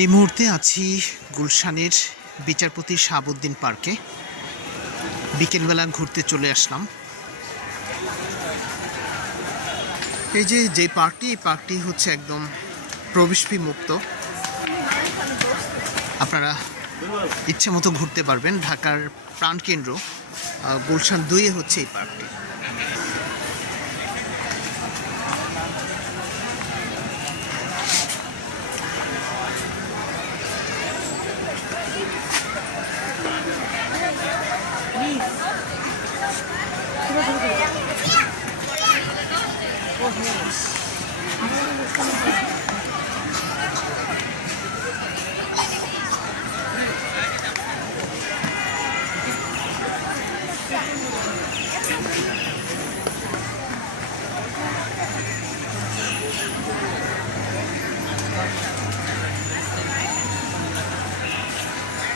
এই মুহূর্তে আছি গুলশানের বিচারপতি শাহাবুদ্দিন পার্কে। বিকেলবেলা ঘুরতে চলে আসলাম। এই যে পার্কটি, এই পার্কটি হচ্ছে একদম প্রবেশ ফি মুক্ত। আপনারা ইচ্ছে মতো ঘুরতে পারবেন। ঢাকার প্রাণকেন্দ্র গুলশান 2-এ হচ্ছে এই পার্কটি।